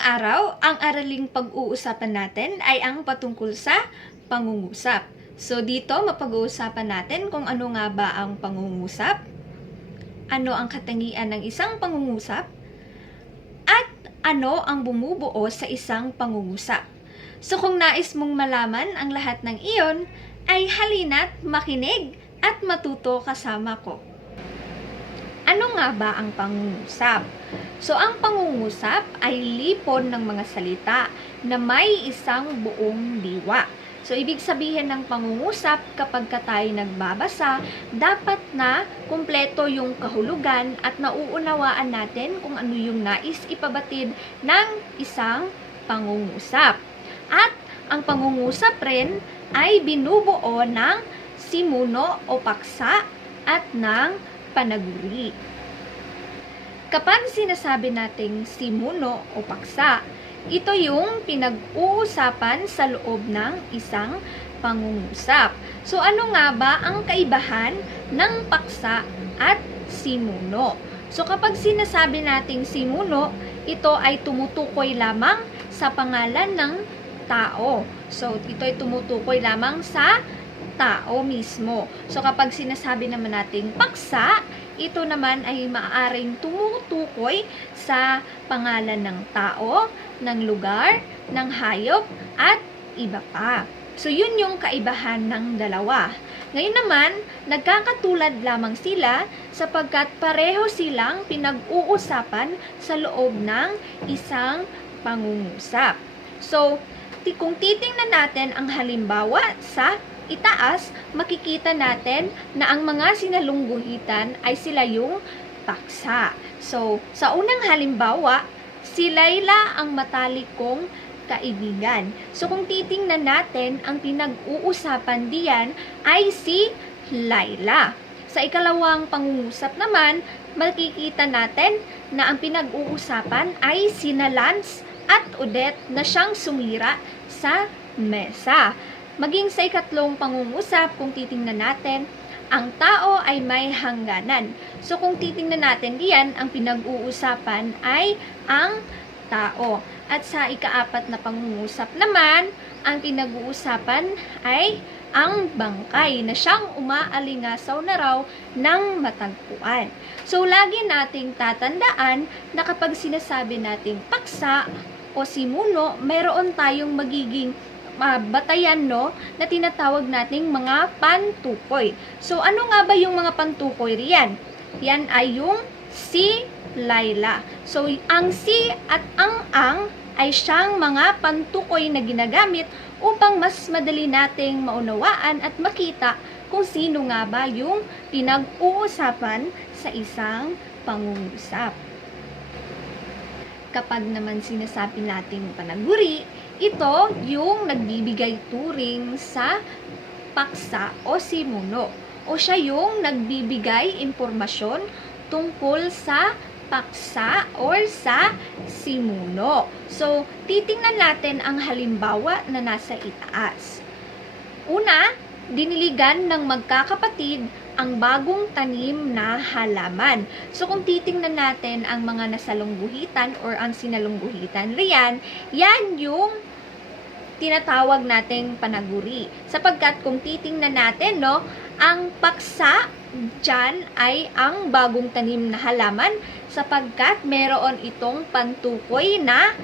Ngayong araw, ang araling pag-uusapan natin ay ang patungkol sa pangungusap. So dito, mapag-uusapan natin kung ano nga ba ang pangungusap, ano ang katangian ng isang pangungusap, at ano ang bumubuo sa isang pangungusap. So kung nais mong malaman ang lahat ng iyon, ay halina't makinig at matuto kasama ko. Ano nga ba ang pangungusap? So, ang pangungusap ay lipon ng mga salita na may isang buong diwa. So, ibig sabihin ng pangungusap kapag tayo nagbabasa, dapat na kumpleto yung kahulugan at nauunawaan natin kung ano yung nais ipabatid ng isang pangungusap. At ang pangungusap rin ay binubuo ng simuno o paksa at ng panaguri. Kapag sinasabi nating simuno o paksa, ito yung pinag-uusapan sa loob ng isang pangungusap. So ano nga ba ang kaibahan ng paksa at simuno? So kapag sinasabi nating simuno, ito ay tumutukoy lamang sa pangalan ng tao. So ito ay tumutukoy lamang sa tao mismo. So kapag sinasabi naman nating paksa, ito naman ay maaaring tumutukoy sa pangalan ng tao, ng lugar, ng hayop, at iba pa. So yun yung kaibahan ng dalawa. Ngayon naman, nagkakatulad lamang sila sapagkat pareho silang pinag-uusapan sa loob ng isang pangungusap. So, kung titingnan natin ang halimbawa sa itaas, makikita natin na ang mga sinalungguhitan ay sila yung paksa. So, sa unang halimbawa, si Layla ang matalik kong kaibigan. So, kung titingnan natin, ang pinag-uusapan diyan ay si Layla. Sa ikalawang pangungusap naman, makikita natin na ang pinag-uusapan ay sina Lance at Odette na siyang sumira sa mesa. Maging sa ikatlong pangungusap, kung titingnan natin, ang tao ay may hangganan. So kung titingnan natin diyan, ang pinag-uusapan ay ang tao. At sa ikaapat na pangungusap naman, ang pinag-uusapan ay ang bangkay na siyang umaalingasaw na raw ng matagpuan. So lagi nating tatandaan na kapag sinasabi nating paksa o simuno, mayroon tayong magiging batayan na tinatawag nating mga pantukoy. So ano nga ba yung mga pantukoy riyan? Yan ay yung si Layla. So ang si at ang ay siyang mga pantukoy na ginagamit upang mas madali nating maunawaan at makita kung sino nga ba yung pinag-uusapan sa isang pangungusap. Kapag naman sinasabi nating panaguri, ito yung nagbibigay turing sa paksa o simuno. O siya yung nagbibigay impormasyon tungkol sa paksa or sa simuno. So, titingnan natin ang halimbawa na nasa itaas. Una, diniligan ng magkakapatid ang bagong tanim na halaman. So, kung titingnan natin ang mga nasalungguhitan or ang sinalungguhitan riyan, yan yung tinatawag nating panaguri. Sapagkat kung titingnan natin, ang paksa dyan ay ang bagong tanim na halaman sapagkat meron itong pantukoy na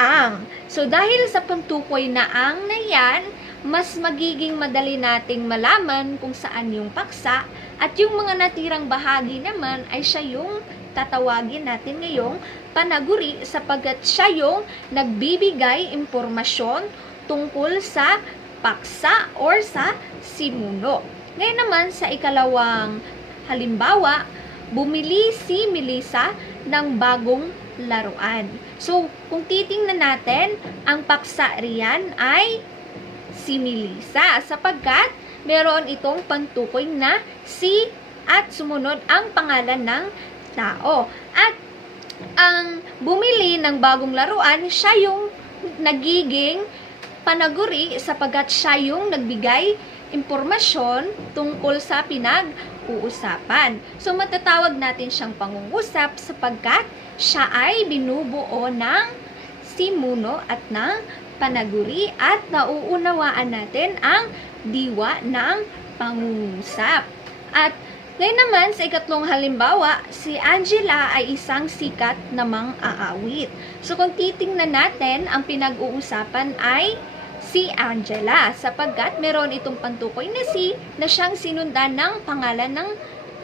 ang. So, dahil sa pantukoy na ang na yan, mas magiging madali nating malaman kung saan yung paksa at yung mga natirang bahagi naman ay siya yung tatawagin natin ngayong panaguri sapagkat siya yung nagbibigay impormasyon tungkol sa paksa or sa simuno. Ngayon naman sa ikalawang halimbawa, bumili si Melissa ng bagong laruan. So, kung titingnan natin, ang paksa riyan ay si Melissa sapagkat meron itong pantukoy na si at sumunod ang pangalan ng tao. At ang bumili ng bagong laruan, siya yung nagiging panaguri sapagkat siya yung nagbigay impormasyon tungkol sa pinag-uusapan. So, matatawag natin siyang pangungusap sapagkat siya ay binubuo ng simuno at ng panaguri at nauunawaan natin ang diwa ng pangungusap. At ngayon naman, sa ikatlong halimbawa, si Angela ay isang sikat na mang-aawit. So kung titingnan natin, ang pinag-uusapan ay si Angela sapagkat meron itong pantukoy na si na siyang sinundan ng pangalan ng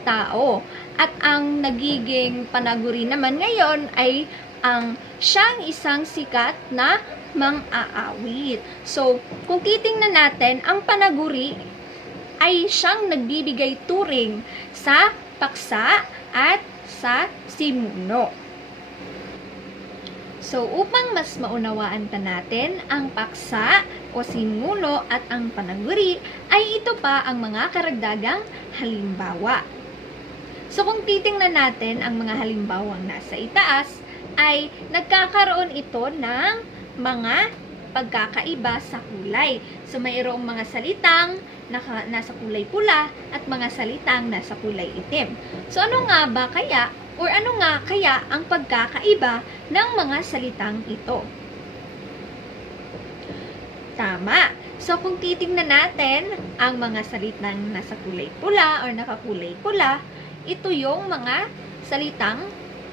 tao. At ang nagiging panaguri naman ngayon ay ang siyang isang sikat na mang-aawit. So, kung titingnan natin, ang panaguri ay siyang nagbibigay turing sa paksa at sa simuno. So, upang mas maunawaan pa natin ang paksa o simuno at ang panaguri, ay ito pa ang mga karagdagang halimbawa. So, kung titingnan natin ang mga halimbawang nasa itaas, ay nagkakaroon ito ng mga pagkakaiba sa kulay. So, mayroong mga salitang nasa kulay pula at mga salitang nasa kulay itim. So, ano nga kaya ang pagkakaiba ng mga salitang ito? Tama. So, kung titingnan natin ang mga salitang nasa kulay pula or nakakulay pula, ito yung mga salitang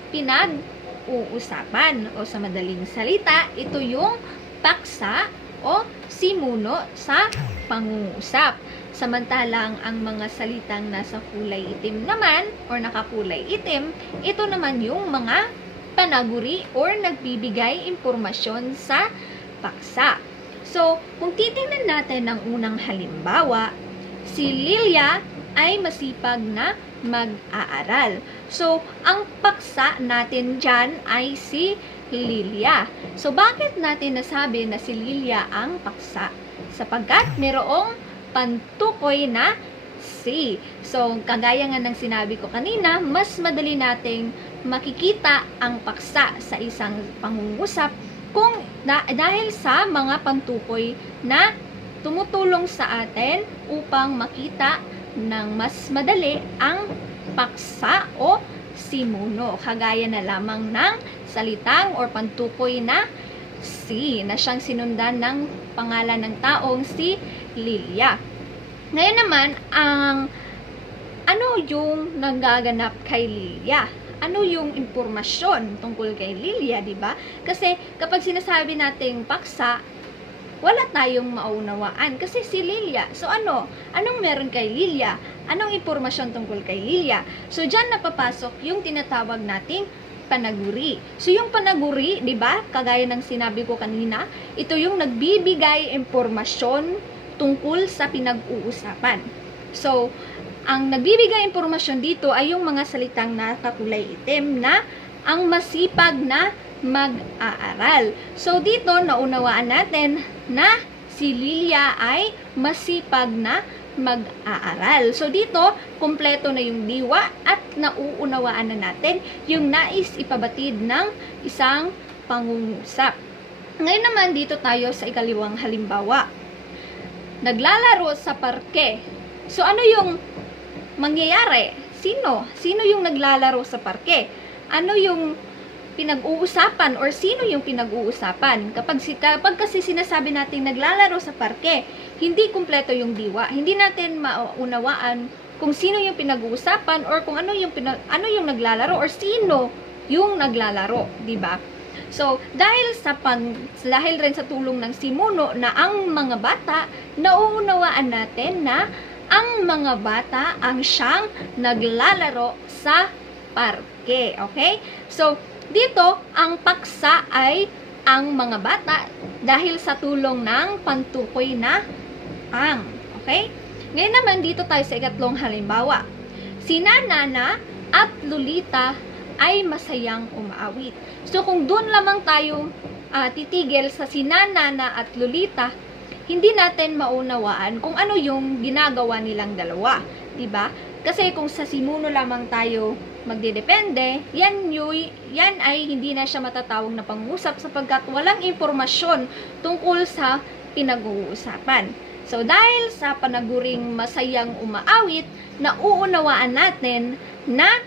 pinag-uusapan o sa madaling salita, ito yung paksa o simuno sa pangungusap. Samantalang ang mga salitang nasa kulay itim naman or nakakulay itim, ito naman yung mga panaguri or nagbibigay impormasyon sa paksa. So, kung titingnan natin ang unang halimbawa, si Lilia ay masipag na mag-aaral. So, ang paksa natin dyan ay si Lilia. So, bakit natin nasabi na si Lilia ang paksa? Sapagkat mayroong pantukoy na si. So, kagaya nga ng sinabi ko kanina, mas madali nating makikita ang paksa sa isang pangungusap dahil sa mga pantukoy na tumutulong sa atin upang makita ng mas madali ang paksa o simuno. Kagaya na lamang ng salitang or pantukoy na si na siyang sinundan ng pangalan ng taong si Lilia. Ngayon naman, ano yung nagaganap kay Lilia? Ano yung impormasyon tungkol kay Lilia, di ba? Kasi kapag sinasabi nating paksa, wala tayong maunawaan kasi si Lilia. So anong meron kay Lilia? Anong impormasyon tungkol kay Lilia? So diyan napapasok yung tinatawag nating panaguri. So yung panaguri, 'di ba? Kagaya ng sinabi ko kanina, ito yung nagbibigay impormasyon tungkol sa pinag-uusapan. So ang nagbibigay impormasyon dito ay yung mga salitang nakakulay itim na ang masipag na mag-aaral. So dito naunawaan natin na si Lilia ay masipag na mag-aaral. So dito kumpleto na yung diwa at nauunawaan na natin yung nais ipabatid ng isang pangungusap. Ngayon naman dito tayo sa ikaliwang halimbawa. Naglalaro sa parke. So ano yung mangyayari? Sino yung naglalaro sa parke? Ano yung pinag-uusapan or sino yung pinag-uusapan? Kapag kasi sinasabi natin naglalaro sa parke, hindi kumpleto yung diwa. Hindi natin maunawaan kung sino yung pinag-uusapan or kung ano yung naglalaro or sino yung naglalaro, di ba? So, dahil rin sa tulong ng simuno na ang mga bata, nauunawaan natin na ang mga bata ang siyang naglalaro sa parke. Okay? So, dito, ang paksa ay ang mga bata dahil sa tulong ng pantukoy na ang. Okay? Ngayon naman, dito tayo sa ikatlong halimbawa. Si Nana at Lolita ay masayang umaawit. So, kung doon lamang tayo titigil sa si Nana at Lolita, hindi natin maunawaan kung ano yung ginagawa nilang dalawa, 'di ba? Kasi kung sa simuno lamang tayo magdedepende, yan ay hindi na siya matatawag na pangusap sapagkat walang impormasyon tungkol sa pinag-uusapan. So dahil sa panaguring masayang umaawit, nauunawaan natin na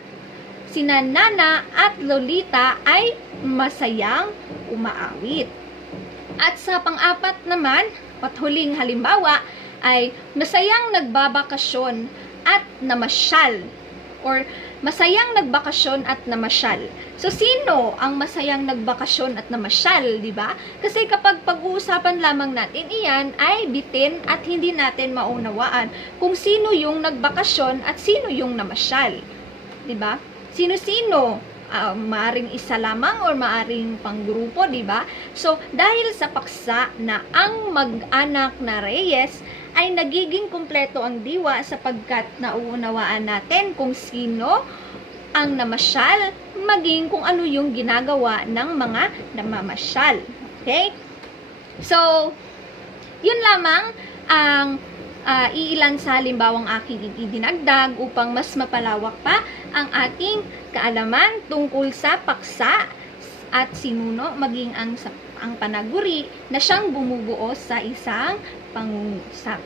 sina Nana at Lolita ay masayang umaawit. At sa pang-apat naman, pathuling halimbawa, ay masayang nagbabakasyon at namasyal. Or masayang nagbakasyon at namasyal. So, sino ang masayang nagbakasyon at namasyal, di ba? Kasi kapag pag-uusapan lamang natin iyan, ay bitin at hindi natin maunawaan kung sino yung nagbakasyon at sino yung namasyal. Di ba? Sino-sino? Maaring isa lamang or maaring panggrupo, di ba? So, dahil sa paksa na ang mag-anak na Reyes ay nagiging kumpleto ang diwa sapagkat nauunawaan natin kung sino ang namasyal, maging kung ano yung ginagawa ng mga namamasyal. Okay? So, yun lamang ang iilan sa halimbawang aking idinagdag upang mas mapalawak pa ang ating kaalaman tungkol sa paksa at sinuno maging ang panaguri na siyang bumubuo sa isang pangungusap.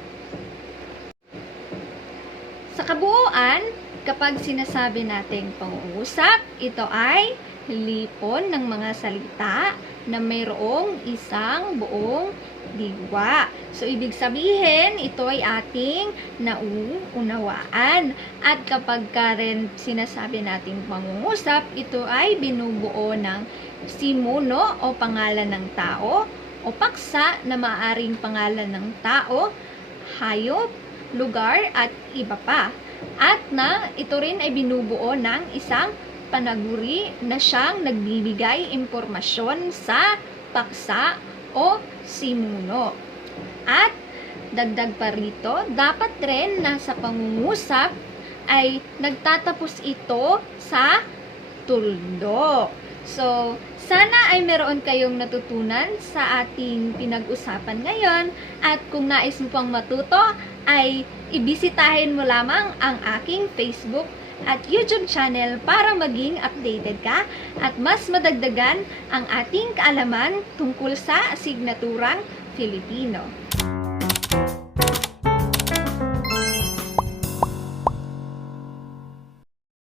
Sa kabuuan, kapag sinasabi nating pangungusap, ito ay lipon ng mga salita na mayroong isang buong diwa. So, ibig sabihin, ito ay ating nauunawaan. At kapag ka rin sinasabi nating pangungusap, ito ay binubuo ng simuno o pangalan ng tao o paksa na maaring pangalan ng tao, hayop, lugar at iba pa. At na ito rin ay binubuo ng isang panaguri na siyang nagbibigay impormasyon sa paksa o simuno. At dagdag pa rito, dapat rin na sa pangungusap ay nagtatapos ito sa tuldo. So, sana ay meron kayong natutunan sa ating pinag-usapan ngayon at kung nais mo pang matuto ay ibisitahin mo lamang ang aking Facebook at YouTube channel para maging updated ka at mas madagdagan ang ating kaalaman tungkol sa asignaturang Filipino.